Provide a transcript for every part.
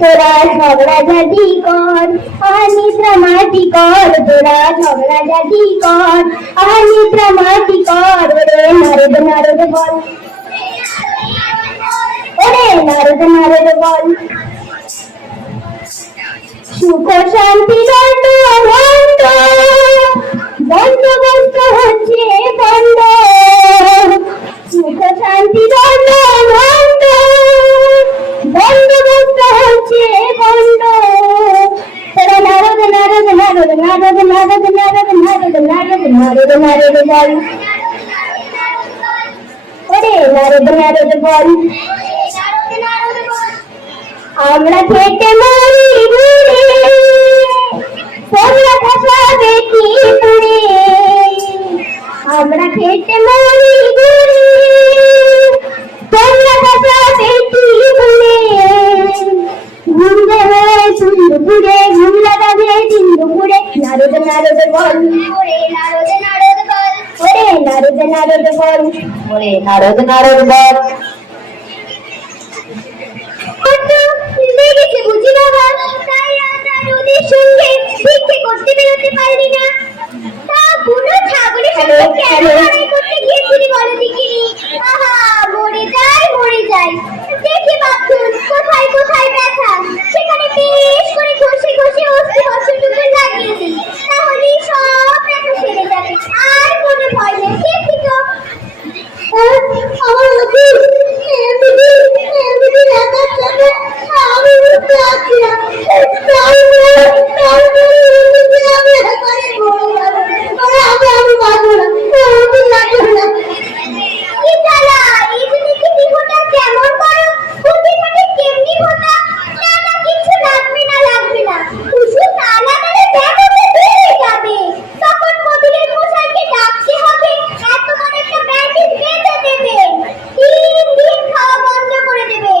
তোরা ঝগড়া ঝাঁটি কর আর নিদ্রা মাটি কর, তোরা ঝগড়া ঝাঁটি কর আর নিদ্রা মাটি কর। ওরে নারদ নারদ বল, ওরে নারদ নারদ বল। সুখ শান্তি দণ্ড ভণ্ড, বন্দোবস্ত হচ্ছে বন্ধ। সুখ শান্তি দণ্ড ভণ্ড, বন্দোবস্ত হচ্ছে বন্ধ। তোরা নারদ নারদ নারদ নারদ নারদ নারদ নারদ নারদ নারদ নারদ বল, ওরে নারদ নারদ বল। আমরা খেতে মরি ঘুরে, তোমরা খাসাবে কি পুরে। আমরা খেতে মরি ঘুরে, তোমরা খাসাবে কি পুরে। ঘুম দেবে দুপুরে, ঘুম লাগাবে দিন দুপুরে। নারদ নারদ বল, ওরে নারদ নারদ বল, ওরে নারদ নারদ বল, ওরে নারদ নারদ বল। লেগেছে বুঝি বাবা, তাই আমরা নদীর সঙ্গে ভিক্ষে করতে বেরোতে পারলি না। তা বুনো ছাগলের সঙ্গে কেন লড়াই করতে গিয়েছিলি বলো দেখিনি? আহা, মরে যাই মরে যাই। দেখি বাথরুম কোথায় কোথায় ব্যথা, সেখানে বেশ করে ঘষে ঘষে অস্থি বর্ষটুকু লাগিয়ে দিই, তাহলেই সব ব্যথা সেরে যাবে। আর কোনো ভয় নেই, দেখি তো। আমার আমি বুঝতে পারছি না, আমি পারবো না, লাগবে না। কি জ্বালা, এই যে দেখি বিহুটা কেমন করো, বুদ্ধিমানে কেমনি হোতা। না না, কিছু লাগবে না লাগবে না, কিছু না লাগালে দেখো যে বেড়ে যাবে। তখন মদিনের মশাইকে ডাকতে হবে, এত বড় একটা ব্যান্ডেজ বেঁধে দেবে, 3 দিন খাওয়া বন্ধ করে দেবে।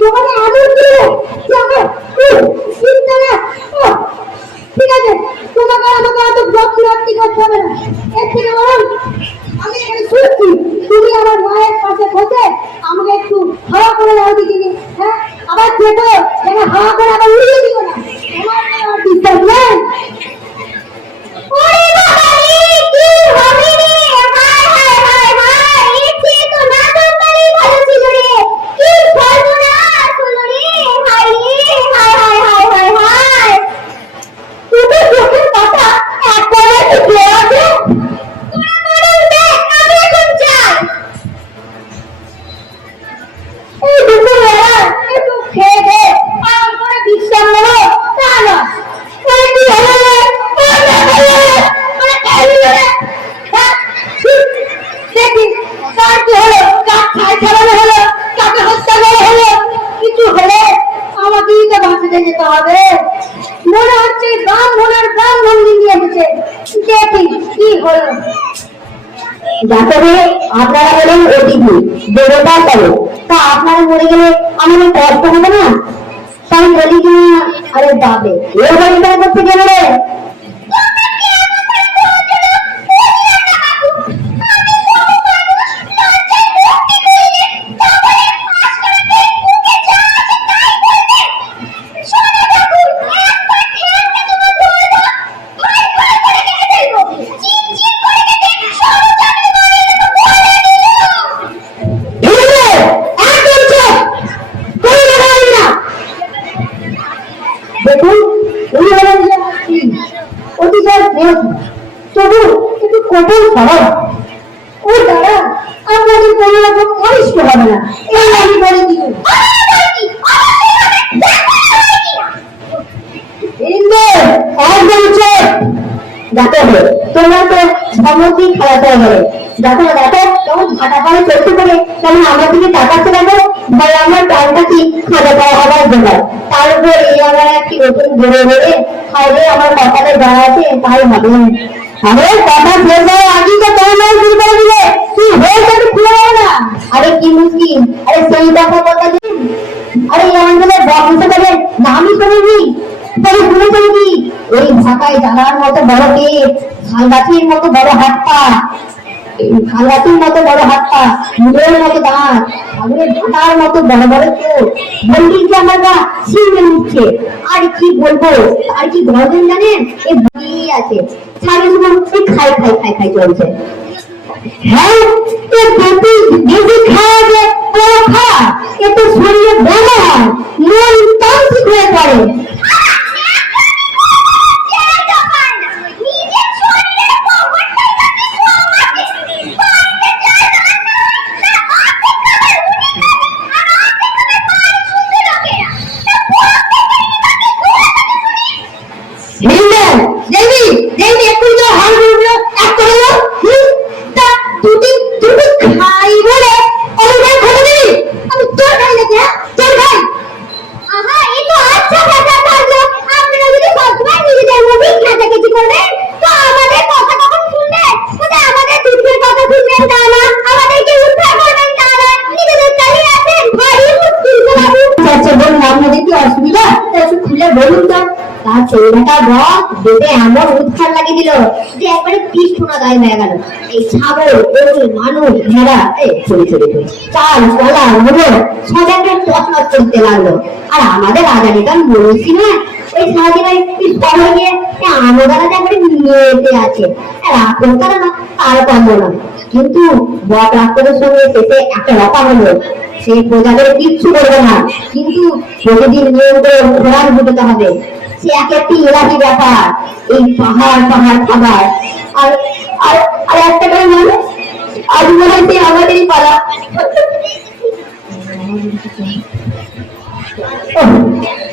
তোমাকে আদর দিলে যাবে চিন্তা না। ঠিক আছে, তোমাকে আমাকে অত বকরাতি করতে হবে না। এর থেকে বরং আমি এখানে শুনছি, তুমি আমার মায়ের পাশে বসে আমাকে একটু হাওয়া করে দাও দিকে। হ্যাঁ, আবার দেখো যেন হাওয়া করে আবার উড়িয়ে দিও না। আমার বিশ্বাস নেই। ওরে বাবা রে, কি হবে রে? হায় হায় হায় হায়, এর চেয়ে তো না জন্মালেই ভালো ছিল রে। কি সর্বনাশ হলো রে। হায় রে, হায় হায় হায় হায় হায়। তুমি চোখের কথা একবারে ঢুকে আছে। তোরা বড় দেখ, আমি এখন চাই। এই দুপুরবেলা একটু খেয়ে দে, আরাম করে বিশ্রাম নেবো, তা না। কি হলো রে? দেখি কার কি হলো, কার খাই ছাড়ানো হলো, কাকে হত্যা করা হলো। কিছু হলে আমাকেই তো বাঁচাতে যেতে হবে। মনে হচ্ছে ব্রাহ্মণ নিয়ে এসেছে। দেখি কি হলো। ডাক্তারে আপনারা হলেন অতিথি দেবতা করে, তা আপনারা মরে গেলে আমাদের কষ্ট হবে না? তাই বলি কি, আরে যাবে এর বাড়িটা করতে গেলে রে। দেখুন উনি হলেন যে অতিশয় তবু একটু কঠোর স্বভাব। ও দ্বারা আপনাদের কোনো রকম অনিষ্ট হবে না, এই আমি বলে দিই। দেখো তোমরা তো সমস্ত খেলাতে হবে। দেখো দেখো কেমন ফাটা পাড়ে চলতে পারে, কেমন আমার দিকে তাকাচ্ছে। দেখো ভাই আমার প্রাণটা কি খাওয়া পাওয়া হবার জোগাড়, তার উপর এই আমার একটি নতুন বেড়ে বেড়ে খাইলে আমার কথাটা যা আছে তাই হবে। আমার কথা শেষ হওয়ার আগেই তো তোমার শুরু করে দিলে, কি হয়েছে খুলে দেবে না। আরে কি মুশকিল, আরে সেই কথা কথা দিন। আরে আমাদের বংশ থেকে নামই শুনিনি, তাহলে শুনেছেন কি ওই ঢাকায় জানার মতো বড় পেট, শালগাছির মতো বড় হাত পা, শালগাছির মতো বড় হাত পা, মুড়ের মতো দাঁত, সাগরের ভাটার মতো বড় বড় চোখ, বললেই কি আমার গা শিউরে উঠছে। আর কি বলবো, আর কি গর্জন জানেন, এ বই আছে সারা জীবন খাই খাই খাই খাই চলছে। হ্যাঁ, এ বেশি বেশি খাওয়া যে খাওয়া, এতে শরীরে ব্যায়াম হয়, মন তান্ত্রিক হয়ে পড়ে। এমন উৎখান লাগিয়ে দিল যে একবারে পিছুনা গায়ে হয়ে গেল। এই ছাগল, গরু, মানুষ, ভেড়া চলে চলে চাল কলা হলো সব একটা তছনছ করতে লাগলো। আর আমাদের রাজানিকার মরছি না, ওই সারাদিনে শহরে গিয়ে আমদারা একবারে নিয়েতে আছে। রাক্ষস তারা না, তার কম নয়। কিন্তু বট রাক্ষসের সঙ্গে শেষে একটা রপা হলো, সেই প্রজাদের কিচ্ছু করবে না, কিন্তু প্রতিদিন নিয়ম করে খোরাক বুঝতে হবে। সে এক একটি এলাকি ব্যাপার, এই পাহাড় পাহাড় খাবার। আর আর আর একটা করে মানে আজ মনে হয় আমাদেরই পালা।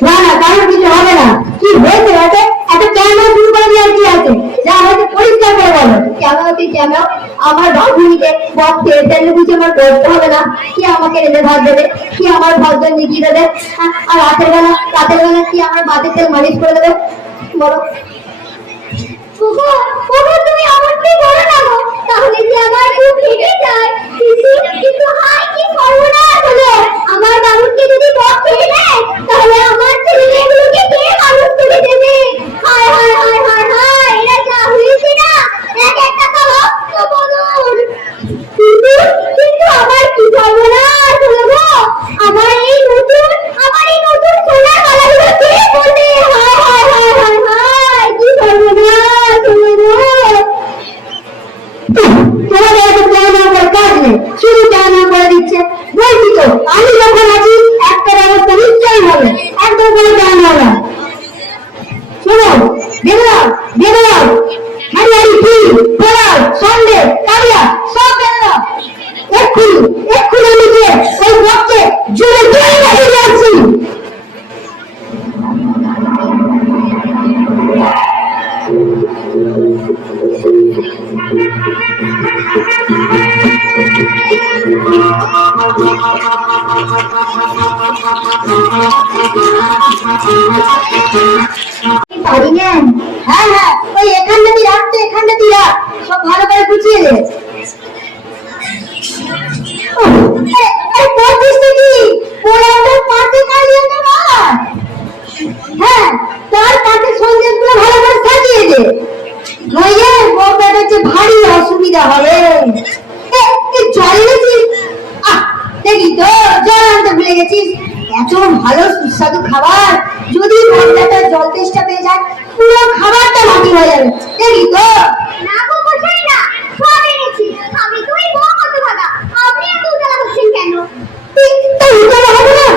না না, কারণ কিছু হবে না। কি হয়েছে আছে এত ক্যামেরা শুরু করে দেওয়ার কি আছে? যা হয়তো পরিষ্কার করে বলো। ক্যামেরা তুই ক্যামেরা আমার বাবুনিকে বক ফেলে ফেলে বুঝে আমার করতে হবে না। কি আমাকে রেঁধে ভাত দেবে, কি আমার ভাত জন্য কি দেবে, আর রাতের বেলা কি আমার বাতের তেল মালিশ করে দেবে বলো। ওগো ওগো তুমি আমাকে বলো না গো, তাহলে যে আমার খুব ভেঙে যায়। কিন্তু হায় কি সর্বনাশ হলো, আমার বাবুকে যদি বক খেয়ে নেয় তাহলে আমার ছেলে মেয়েগুলোকে কে মানুষ করে দেবে? হায় হায় হায় হায় হায়, এরা যা হয়েছে না, এক একটা তো রক্ত বদল। কিন্তু আমার কি সর্বনাশ হলো গো, আমার এই নতুন সোনার গলাগুলো কে পরবে? হায় হায় হায় হায় হায়, কি সর্বনাশ হলো গো। তোমাদের এত চাওয়া করে কাজ নেই, শুধু চাওয়া করে দিচ্ছে। বলছি তো আমি যখন আছি একটা ব্যবস্থা নিশ্চয়ই হবে, একদম কোনো চাওয়া না। শোনো, বেরোলাম বেরোলাম, হারিয়ারি কি পোলাও সন্দেহ কালিয়া সব বেরোলাম। এক্ষুনি এক্ষুনি আমি যে ওই বককে জোরে জোরে লাগিয়ে যাচ্ছি। পারি না। হ্যাঁ হ্যাঁ, ওই এখানটাতেই রাখতো, এখানটাতেই রাখ, সব ভালো করে গুছিয়ে দে। হ্যাঁ, তার পাশে সন্দেশগুলো ভালো করে সাজিয়ে দে, নইলে বউটার হচ্ছে ভারী অসুবিধা হবে। জল এনেছিস? দেখি তো, জল আনতে ভুলে গেছিস। এত ভালো সুস্বাদু খাবার, যদি বউটাটা জল তেষ্টা পেয়ে যায় পুরো খাবারটা মাটি হয়ে যাবে। দেখি তো। না গো মশাই না, সব এনেছি। আমি তো এই বক কত ভাগা, আপনি এত উতলা হচ্ছেন কেন? উতলা হবে না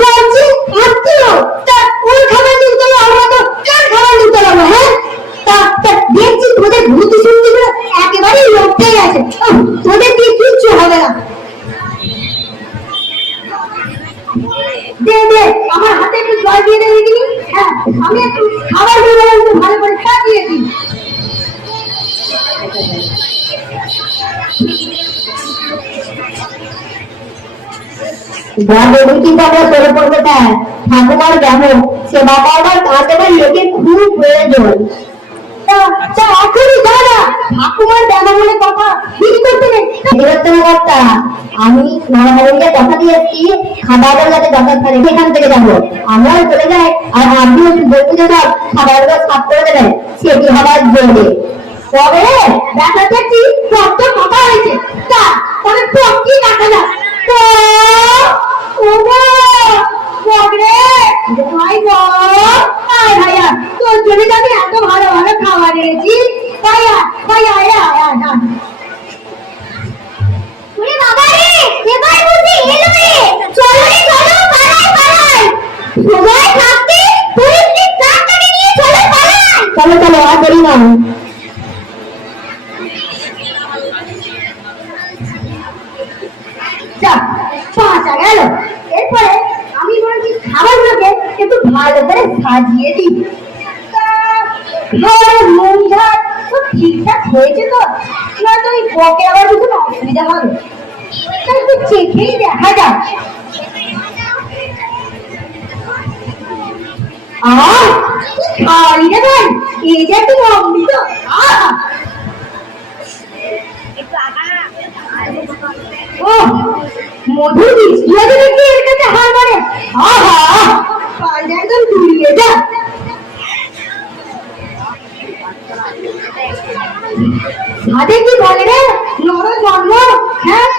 বলছি, আত্মীয় তা ওই খাবার নিয়ে উতলা হবে না তো কার খাবার নিয়ে উতলা হবে? হ্যাঁ, তা দেখছি তোদের ভূতি শুনতিগুলো একেবারেই লোকটাই আছে, তোদের দিয়ে কিচ্ছু হবে না। দে দে, আমার হাতে একটু জল দিয়ে দে দেখিনি। হ্যাঁ, আমি একটু খাবার দিয়ে ভালো করে সাজিয়ে দিই। ঠাকুমার কেমন সে বাবা আমার কাজ এবার লোকের খুব প্রয়োজন। ঠাকুমার দেওয়া বলে কথা বিক্রি করতে নেই। আমি নানাবাড়িকে কথা দিয়েছি খাবারগুলো যাতে দরকার থাকে সেখান থেকে যাবো, আমরাও চলে যাই আর আপনিও বলতে সব খাবারগুলো সাফ করে দেবেন, সেটি হবার জন্য। তবে দেখা যাচ্ছি কত কথা হয়েছে, তবে কি দেখা যাক তো ভাইয়া, তোর জন্য আমি এত ভালো ভালো খাবার এনেছি। ভাইয়া ভাইয়া আয়া আয়া না। ওরে বাবা রে, এবার বুঝি এলো রে। চলো রে চলো, পালাই পালাই। সবাই থাকতে পুলিশ কাঁটাকে নিয়ে চলো পালাই। চলো চলো, আর দেরি না। পাঁচা গেল। এরপরে আমি বলছি খাবারগুলোকে একটু ভালো করে সাজিয়ে দিই। খাবারের নুন ঝাল সব ঠিকঠাক হয়েছে তো, নয়তো ওই বকে আবার কিছু অসুবিধা হবে। একটু চেখেই দেখা যাক। খাওয়াই রে ভাই, এই যে একটু অমৃত। মধুর মিষ্টি আছে নাকি এর কাছে হার মানে? একদম ঘুরিয়ে যা। সাথে কি বলে রে, নর জন্ম। হ্যাঁ,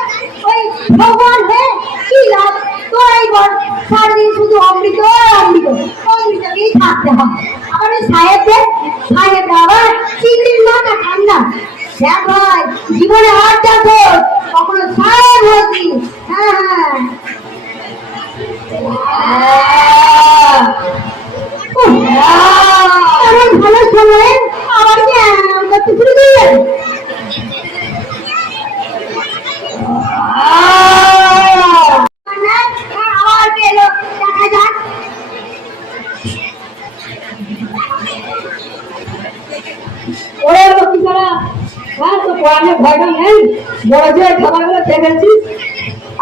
ওই ভগবান হ্যাঁ কি লাভ তোরাই বল, সারাদিন শুধু অমৃত অমৃত অমৃতকেই থাকতে হবে। আবার ওই সাহেবরা আবার চিংড়ির মাথা ঠান্ডা। দেখ ভাই, জীবনে হাত চাষ কখনো সাহেব হচ্ছি। হ্যাঁ হ্যাঁ, ভালো সময় আবার কি করতে শুরু করলেন? আবার পেল, দেখা যাক। ওরে লক্ষ্মী ছাড়া, হ্যাঁ তো পড়ানোর ভয়টা নেই, বড় যে খাবারগুলো খেয়ে ফেলছিস।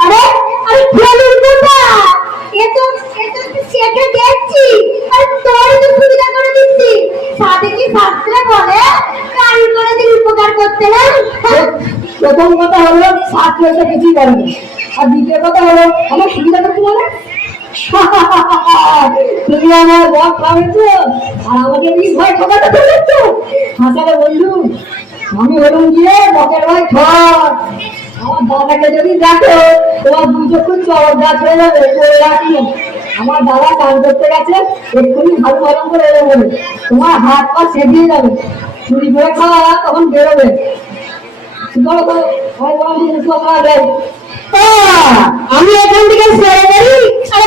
আরে আমি খেলুন কোথা, এ তো চেখে দেখছি, আর তোর তো সুবিধা করে দিচ্ছি। সাথে কি শাস্ত্রে বলে প্রথম কথা হলো ছাত্র এসে কিছুই বলেনি, আর দ্বিতীয় কথা হলো আমার সুবিধা করতে বলে তুমি আমার বক খাওয়াচ্ছো আর আমাকে ভয় ঠকাতে চলেছো। হাসালে বন্ধু, আমি হলুম গিয়ে বকের ভাই ঠক। আমার দাদাকে যদি দেখো তোমার দু চক্ষু চড়ক গাছ হয়ে যাবে, করে রাখি। আমার দাদা কাজ করতে গেছে, এক্ষুনি ভালো ভালো করে এলো বলে তোমার হাত পা সেদিয়ে যাবে, চুরি করে খাওয়া তখন বেরোবে। আমি এখান থেকে সরে যাই, আরে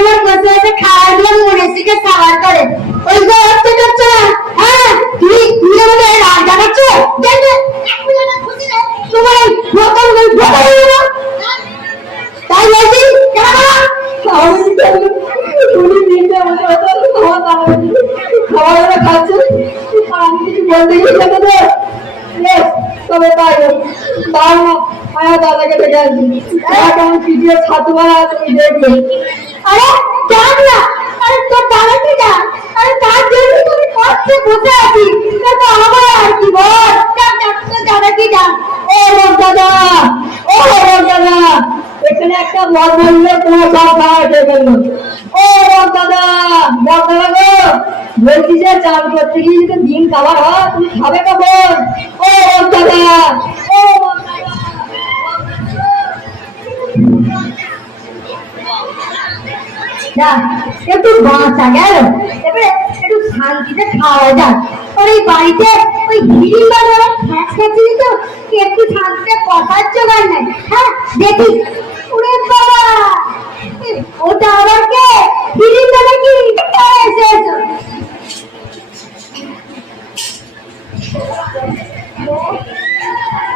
আমার বসে আছে খাওয়ার গুলো মনে থেকে খাবার করে ওই যে হচ্ছে করছো না। হ্যাঁ তুমি আমাকে রাগ জানাচ্ছ, তোমার প্রথম তাই বলছি খাবার খাচ্ছে আমি কিছু বলতে গিয়ে তবে তাই তার না আমার দাদাকে দেখে আসবি, কেমন পিটিয়ে ছাতু মারা তুমি দেখবে। আরে জান না, আরে তোর দাদাকে যা, আরে তার জন্য তুমি কষ্টে বসে আছি, তো আমার আর কি বল, তোর দাদাকে যা। ও বল দাদা, ও বল দাদা, এখানে একটা বল বললে তোমার সব খাওয়া খেয়ে ফেললো। ও বল দাদা, বল দাদা গো, বলছি যে চাল করতে গিয়ে যদি দিন খাবার হয় তুমি খাবে কখন? ও বল দাদা, ও বল দাদা, একটু বাঁচা গেল, এবারে একটু শান্তিতে খাওয়া যাক। ওর এই বাড়িতে ওই হিড়ির বাড়ি খ্যাচ খেয়েছি তো, একটু শান্তিতে কথার জোগাড় নাই। হ্যাঁ দেখি, ওরে বাবা, ওটা আবার কে? হিড়ির বাড়ি কি এসে এসো।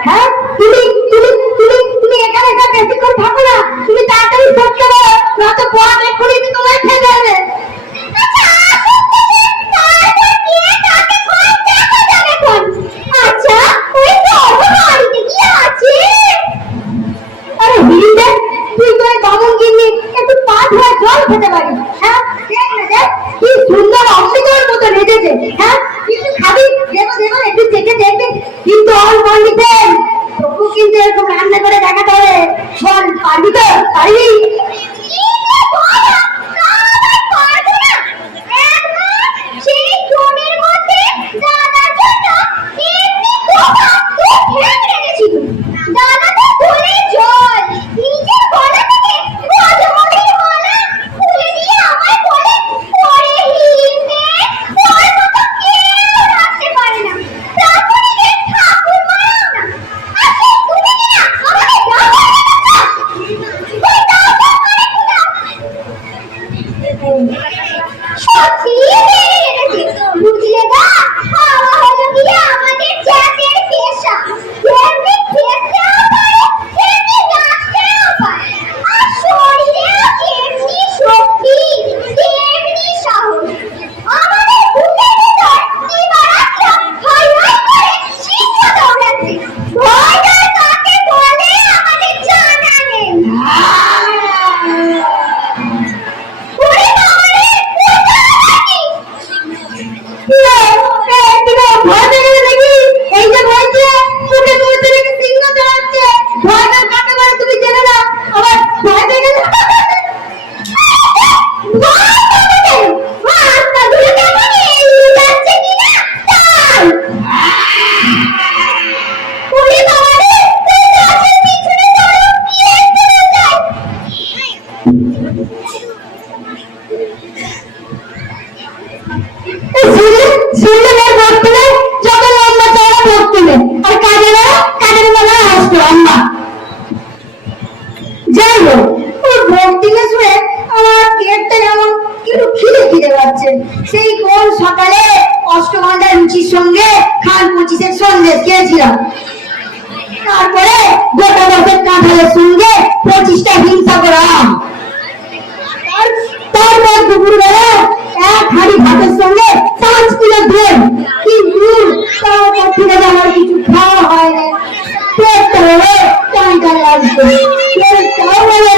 হ্যাঁ তুমি তুমি তুমি তুমি এখানে একা বেশিক্ষণ থাকো না, তুমি তাড়াতাড়ি করতে পারো, নয়তো বড় এক্ষুনি তোমায় খেয়ে যাবে। আচ্ছা ওই বাড়িতে কি আছে? আরে হিরিদে, তুই তো বামুন গিন্নি একটু পা ধোয়া জল খেতে পারি। হ্যাঁ দেখ না দেখ কি সুন্দর অমৃতের মতো রেজেছে। হ্যাঁ কিন্তু খাবি, দেবো দেবো একটু চেখে দেখবে, কিন্তু অল পন্ডিতেন তবু কিন্তু এরকম রান্না করে দেখাতে হবে। বল পারবি তো? পারবি? সেই কোন সকালে অষ্টমঙ্গলা রুচির সঙ্গে খান 25-এর সন্দেশ খেয়েছিলাম, তারপরে গোটা বছর কাঁঠালের সঙ্গে 25টা হিংসা করাম, তারপর দুপুরবেলা এক হাঁড়ি ভাতের সঙ্গে 5 কিলো দুধ, কিন্তু তারপর থেকে আমার কিছু খাওয়া হয় না। পেটটা হলে টানটান লাগছে, পেটটাও বলে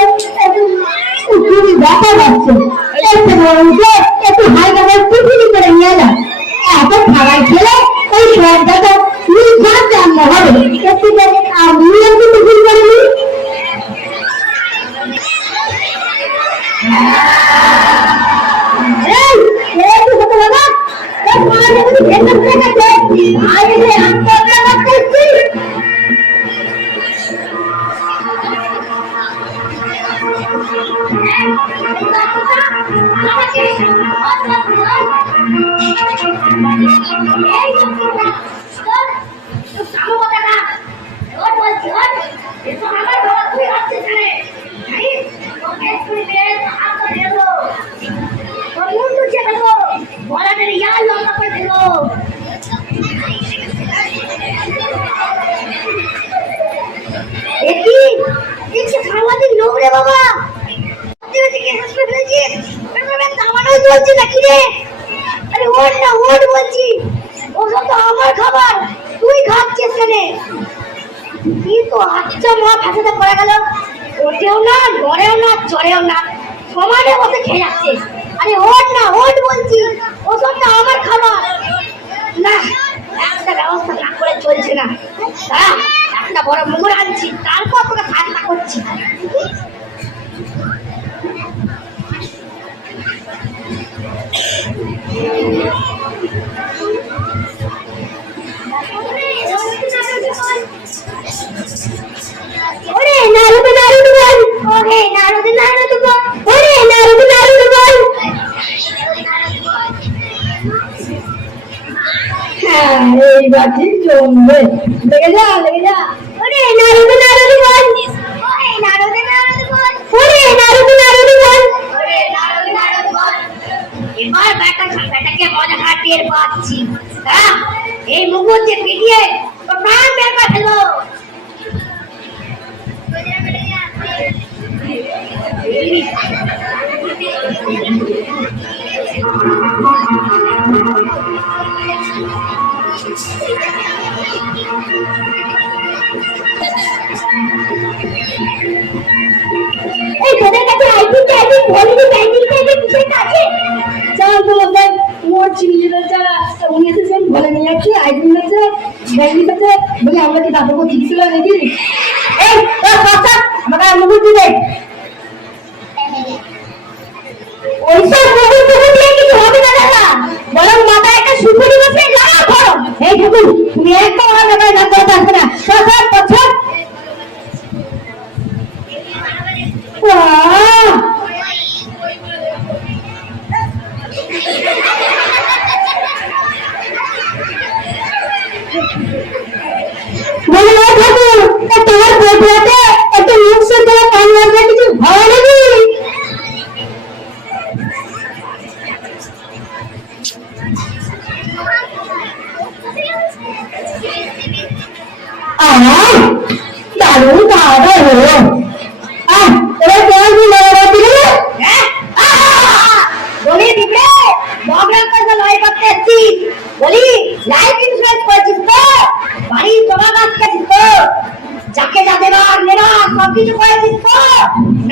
খুবই ব্যথা পাচ্ছে, একটু হালকা করে টিফিনি করে নিয়ে যান। এত খাবার খেলে ওই সবটা তো নির্ঘাত রান্না হবে, একটু সাংবাদিক লোক রে বাবা, বলছি নাকি রে? আরে ওঠ না, ওঠ বলছি। ওসব তো আমার খাবার, তুই খাচ্ছিস কেন? কি তো আচ্ছা মা ফেসাতে পড়ে গেল, ওঠেও না, লড়েও না, চড়েও না, সমানে বসে খেয়ে যাচ্ছে। আরে ওঠ না, ওঠ বলছি, ওসব তো আমার খাবার। না, একটা ব্যবস্থা না করে চলছে না। একটা বড় মুগুর আনছি, তারপর তোকে ঠান্ডা করছি। ওরে নারদ নারদ বল, ওরে নারদ নারদ বল, ওরে নারদ নারদ বল। হ্যাঁ, এইবার ঠিক জমবে। লেগে যা, লেগে যা। ওরে নারদ নারদ বল, ওরে নারদ নারদ বল, ওরে নারদ নারদ বল, ওরে নারদ নারদ বল। এবার বেটাকে মজা খাটিয়ে পাচ্ছি। হ্যাঁ, এই মুগুর যে পিটিয়ে তো প্রাণ বের করে ফেলো। এই তোদের কাছে ID tidy Volini banking tidy কিছু আছে? চল তো দেখ, মোট চিনিয়ে যারা উনি এসেছেন বলে নিয়ে যাচ্ছে, আইডি আছে, ব্যাংকিং আছে, বলে আমরা কি দাদুকে চিকিৎসা নাকি? এই আমাকে মুকুট দিবে। ওইসব মুকুট টুকুট দিয়ে কিছু হবে না দাদা, বরং মাথায় একটা সুপুরি বসে লাগা করো। এই ঠাকুর, তুমি একটা আমার ব্যাপারে না কথা আসবে না। বলে না ঠাকুর, তোমার পেটে একটা মুখ সে তোমার কান লাগলে কিছু ভালো নাকি? দারুণ দাদা হলো। এবার কেমন কি লড়াই দিলে? বলি দিবে মগের কাছে লড়াই করতে এসছি। বলি লাইফ ইন্স্যুরেন্স করেছিস তো? বাড়ি জমা কাটছিস তো? যাকে যা দেবার নেবার সবকিছু করেছিস তো?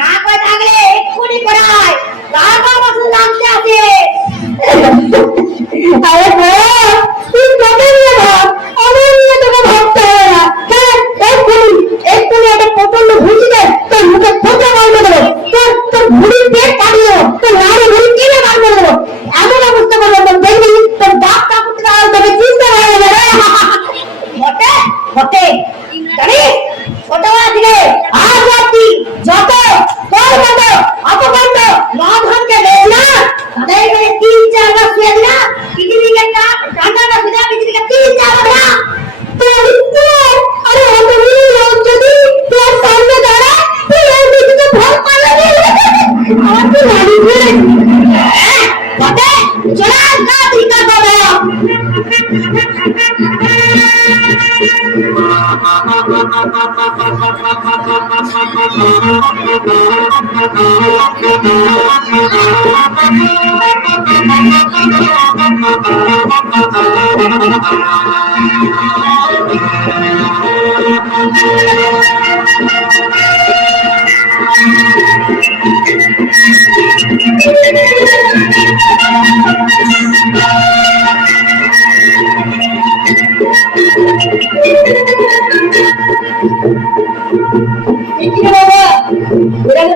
না করে থাকলে এক্ষুনি করায়, তারপর বছর লাগতে আছে। আরে বড়, তুই কত নিয়ে ভাব, আমার নিয়ে তোকে ভাবতে হবে না। হ্যাঁ, এক্ষুনি একটা প্রচন্ড ঘুষি দেয়, তোর মুখে ফোঁটা বার করে দেবো, তোর ভুড়ির পেট কাটিয়ে দেবো, তোর নাড়ি ভুড়ি টেনে বার করে দেবো। এমন অবস্থা করবো তোর, দেখবি তোর বাপ কাকুটা তোকে চিন্তা হয়ে যাবে। বটে বটে জানিস ছোটবেলা থেকে আজ অব্দি যত তোর মতো অপকাণ্ড মহাধনকে দেখলা, তাদের ঘরে 3-4 বার শুয়ে দিলা, পৃথিবীকে টান্ডাটা শুয়ে পৃথিবীকে 3-4 বার না। আরে যদি তোর সামনে দাঁড়ায়, তুই ওই দিকে ভয় পালাবি। আমার তো নাড়ি ঘুরে বটে চলে না চিন্তা করো।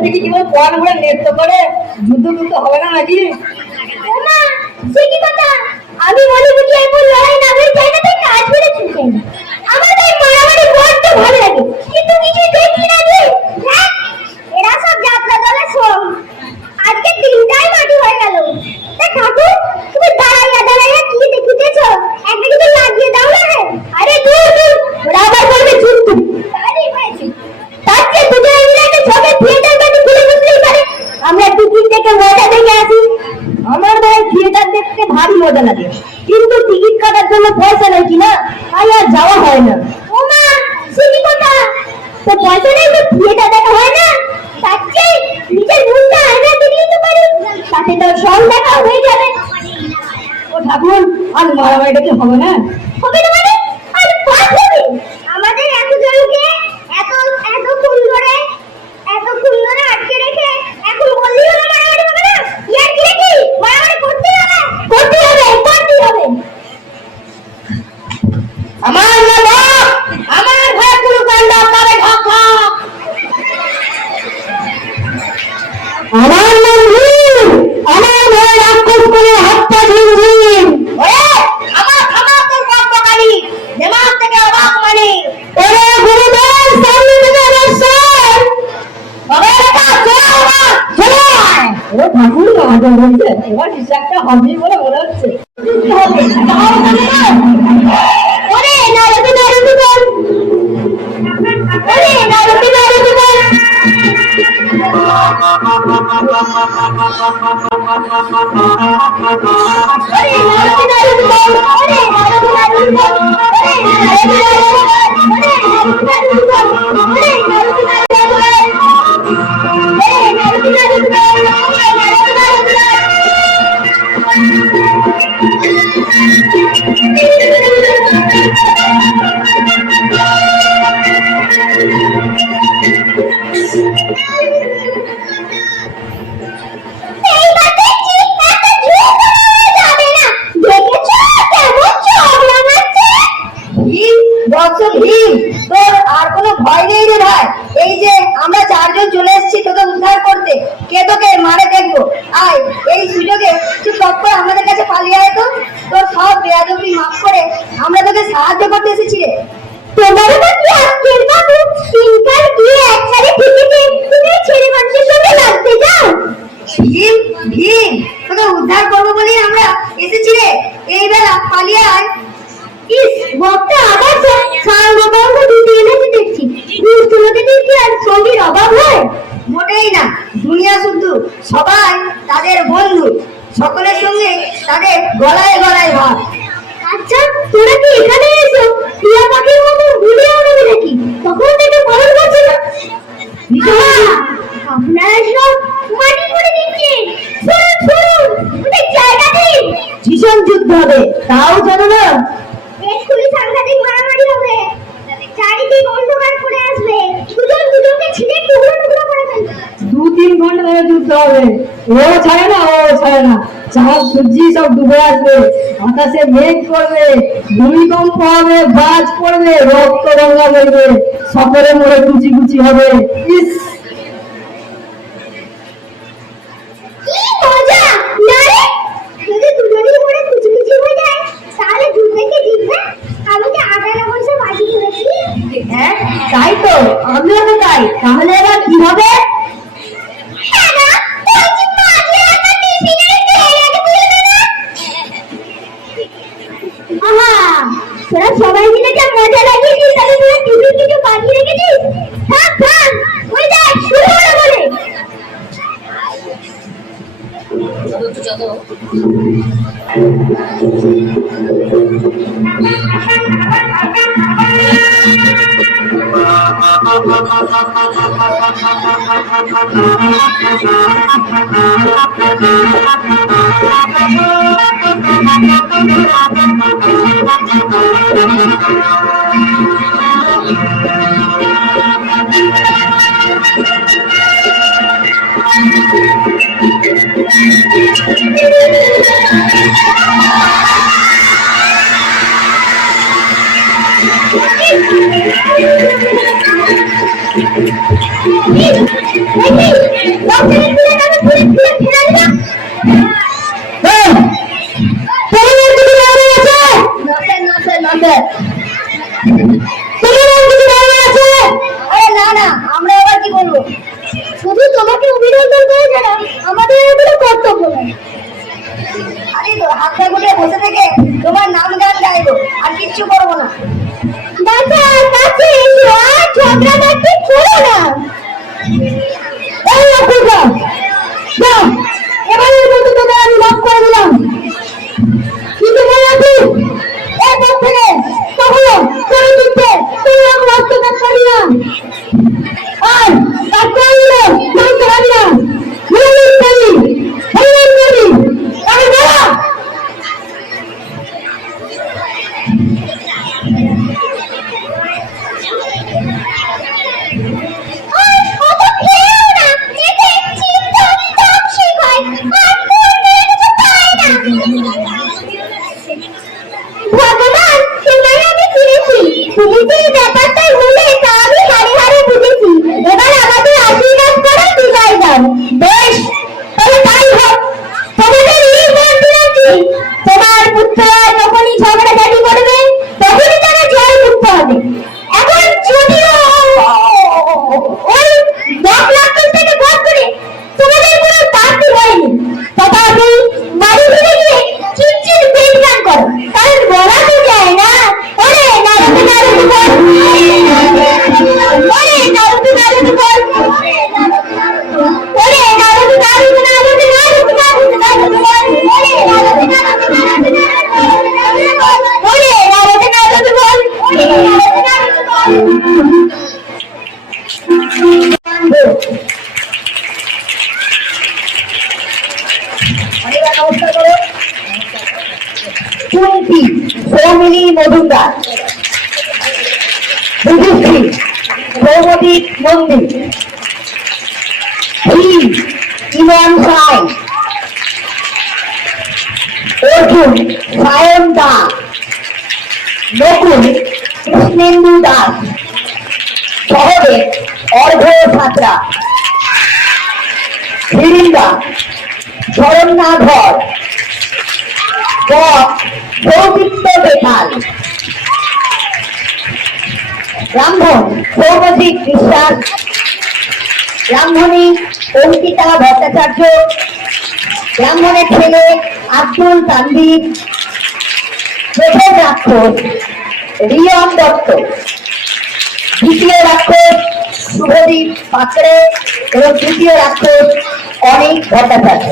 দেখি কিভাবে পড়ানো করে নৃত্য করে যুদ্ধ টুদ্ধ হবে না নাকি? ওমা, সে কি কথা? আমি বলি বুঝি এমন লড়াই না হয়ে যায় না, তাই কাজ করে ছুটে না। আমার তাই মারামারি বড্ড ভালো লাগে, কিন্তু কিছু দেখি না যে। হ্যাঁ, এরা সব যাত্রা দলের সব। আজকে দিনটাই মাটি হয়ে গেল। তা ঠাকুর, তুমি দাঁড়াইয়া দাঁড়াইয়া কি দেখিতেছো? একটা কিছু লাগিয়ে দাও না। আরে দূর দূর, ওরা আবার বলবে চুপ চুপ। তারই হয়েছে। তার চেয়ে দুজনে মিলে একটা ছবি থিয়েটার বাড়ি খুলে বসলেই পারে। আমরা টিকিট দেখে মজা দেখে আসি। আমার ভাই থিয়েটার দেখতে ভারী মজা লাগে, কিন্তু টিকিট কাটার জন্য পয়সা নেই কিনা, তাই আর যাওয়া হয় না। ওমা, সে কি কথা? তো পয়সা নেই তো থিয়েটার দেখা হয় না? তার চেয়ে নিজের মনটা আয়নাতে দিতে পারি, তাতে তোর সব দেখা হয়ে যাবে। ও ঠাকুর, আর মারামারিটা কি হবে না? হবে না মানে? আর পাস হবে। আমাদের এতজনকে এতক্ষণ ধরে আটকে রেখে এখন বললি হলো মারামারি হবে না? ইয়ার কি রেখি? মারামারি করতেই হবে। আমার নাম, আমার ভাই পুরো কান্ড করে ঢাকা। আমার নাম ভীম, আমার ভাই রাক্ষস করে হাতটা ঝিমঝিম। ওরে আমার খামা তোর কর্মকারী, দেমাগ থেকে অবাক মানে। ওরে গুরুদেব, সামনে থেকে রসর বাবা, এটা চলো না, চলো। ও ঠাকুর আমাদের বলছে, এবার কিছু একটা হবে বলে মনে হচ্ছে। ওরে নারদ নারদ বল, ওরে নারদ নারদ বল। ওরে নারদ নারদ বল, ওরে নারদ নারদ বল, ওরে নারদ নারদ বল, ওরে নারদ নারদ বল, ওরে নারদ নারদ বল, ওরে নারদ নারদ বল, ওরে নারদ নারদ বল। তোর আর কোনো ভয় নেই রে ভাই? এই যে আমরা চারজন চলে এসেছি তোকে উদ্ধার করতে, কে তোকে মারে দেখবো। আয়, এই সুযোগে তুই টপ করে আমাদের কাছে পালিয়ে আয় তো। তোর সব বেয়াদবি মাফ করে আমরা তোকে সাহায্য করতে এসেছি রে। তোমারও তো কি আজকের বাবু, দিনকাল গিয়ে একসাথে থেকেছে, তুমি ছেলে মানুষের সঙ্গে লাগতে যাও। ভীম, ভীম তোকে উদ্ধার করবো বলেই আমরা এসেছি রে। এই বেলা পালিয়ে আয়। ইস, বক্তা আবার সাঙ্গপাঙ্গ দিতে এনেছে দেখছি। দুষ্টুলোকে দেখছি আর সঙ্গীর অভাব হয়? মোটেই না, দুনিয়া শুদ্ধ, সবাই তাদের বন্ধু, সকলের সঙ্গে তাদের গলায় গলায় ভাব। আচ্ছা, তোরা কি এখানে এসো টিয়া পাখির মতো ঘুরে উড়বে নাকি? তখন থেকে পালন করছে না। আপনারা সব মাটি করে দিচ্ছেন। শুনুন শুনুন, ওদের জায়গা দিন। ভীষণ যুদ্ধ হবে, তাও জানো না? এক্ষুনি সাংঘাতিক মারামারি হবে, চারিদিক অন্ধকার করে আসবে, দুজন দুজনকে ছিঁড়ে টুকরো টুকরো করে ফেলবে। 2-3 ঘন্টা ধরে যুদ্ধ হবে, ও ছাড়ে না, ও ছাড়ে না। চাঁদ সূর্যি সব ডুবে আসবে, আকাশে মেঘ করবে, ভূমিকম্প হবে, বাজ পড়বে, রক্ত গঙ্গা বেরবে, সকলে মরে কুচি কুচি হবে। ইস, কি মজা না রে? যদি দুজনেই মরে কুচি কুচি হয়ে যায়, তাহলে যুদ্ধে কে জিতবে? আমি যে 18 বছর বাজি ধরেছি। হ্যাঁ তাই তো, আমিও তো তাই। তাহলে এবার কি হবে? হ্যাঁ না, বলছি মাঝে একটা টিফিনের ট্রেনে তুলবে না। আহা, তোরা সবাই মিলে যা মজা লাগিয়েছিস, তাহলে তোরা টিফিন কিছু বানিয়ে রেখেছিস? থাক থাক, ওই দেখ শুরু হলো বলে। আমরা আবার কি বলবো? শুধু তোমাকে অভিনন্দন করে জানা আমাদের এগুলো কর্তব্য নয়। আরে তো হাতটা গুলিয়ে বসে থেকে তোমার নাম গান গাইবো, আর কিচ্ছু করবো না। বাচ্চা কাছে এসো, আর ঝগড়াঝাটি করো না। এই অপূর্বা, যাও, এবারের মতো তোকে আমি মাফ করে দিলাম। কিন্তু মনে রাখিস, এরপর থেকে কখনো চরিত্রে তুই আমি হস্তক্ষেপ করি না। আর তার চাইলে মানতে পারি না। নিয়মিত করি, হরিনাম করি, তাহলে বলা ভগবান, তোমায় আমি চিনেছি। তুমি যে এই ব্যাপারটা বলে তা আমি হাড়ে হাড়ে বুঝেছি। এবার আমাদের আশীর্বাদ করে বিদায় দাও। বেশ, তবে তাই হোক। তোমাদের এই মন্ত্রী তোমার পুত্ররা যখনই ঝগড়াঝাটি করবে তখনই তারা জয় মুক্ত হবে। এখন যদিও ওই 10 লাখ থেকে বাদ করে তোমাদের কোনো বাড়তি হয়নি, তথাপি বাড়ি ফিরে গিয়ে চিনচিন পেট গান করো, কারণ বলা তো যায় না ওরে নারদে নারদে বল, ওরে নারদে নারদে বল, ওরে নারদে নারদে নারদে নারদে নারদে নারদে বল, ওরে নারদে নারদে নারদে নারদে বল, ওরে নারদে নারদে বল, ওরে নারদে নারদে বল। নমস্কার করো। কুন্তি, সৌমিনী মজুমদার, যুধিষ্ঠি, সৌমদী মন্দির, ইমন সাই, অর্জুন সায়ন দাস, নকুল কৃষ্ণেন্দু দাস, সহদেব অর্ঘ সাঁতরা, হিরিন্দা শরণ্যা ধর, সৌমিত্র বেতাল, ব্রাহ্মণ সৌমজিৎ বিশ্বাস, ব্রাহ্মণী অঙ্কিতা ভট্টাচার্য, ব্রাহ্মণের ছেলে আব্দুল তানভীর, প্রথম রাক্ষস রিয়ন দত্ত, দ্বিতীয় রাক্ষস শুভদীপ পাকড়ে এবং তৃতীয় রাক্ষস অনিক ভট্টাচার্য।